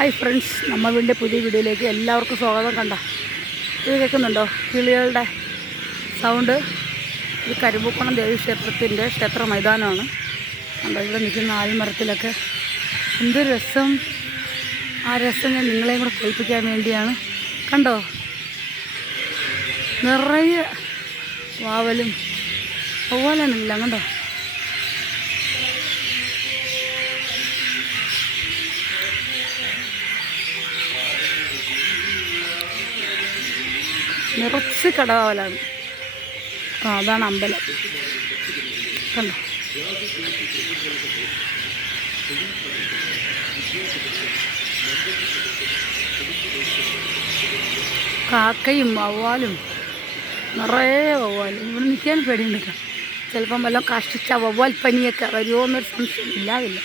Hi friends, നമ്മൾ വീണ്ടും പുതിയ വീഡിയോയിലേക്ക് എല്ലാവർക്കും സ്വാഗതം. കണ്ടോ, ഇത് കേൾക്കുന്നുണ്ടോ? കിളികളുടെ സൗണ്ട്. ഇത് കരിമ്പൂക്കുളം ദേവീക്ഷേത്രത്തിൻ്റെ ക്ഷേത്ര മൈതാനമാണ്. കണ്ടോ, ഇവിടെ നിൽക്കുന്ന ആൽമരത്തിലൊക്കെ എന്തൊരു രസം. ആ രസം ഞാൻ നിങ്ങളെയും കൂടെ കേൾപ്പിക്കാൻ വേണ്ടിയാണ്. കണ്ടോ, നിറയെ വാവലും അതുപോലെയാണില്ല. കണ്ടോ, നിറച്ച് കടവാവലാണ്. അതാണ് അമ്പലം. കണ്ടോ, കാക്കയും വവ്വാലും നിറയെ വവ്വാലും. ഇവിടെ നിൽക്കാൻ പേടിയുണ്ട്. ചിലപ്പം വല്ലതും കഷ്ടിച്ച വവ്വാൽ പനിയൊക്കെ വരുമോ എന്നൊരു സംശയം ഇല്ലാതില്ല.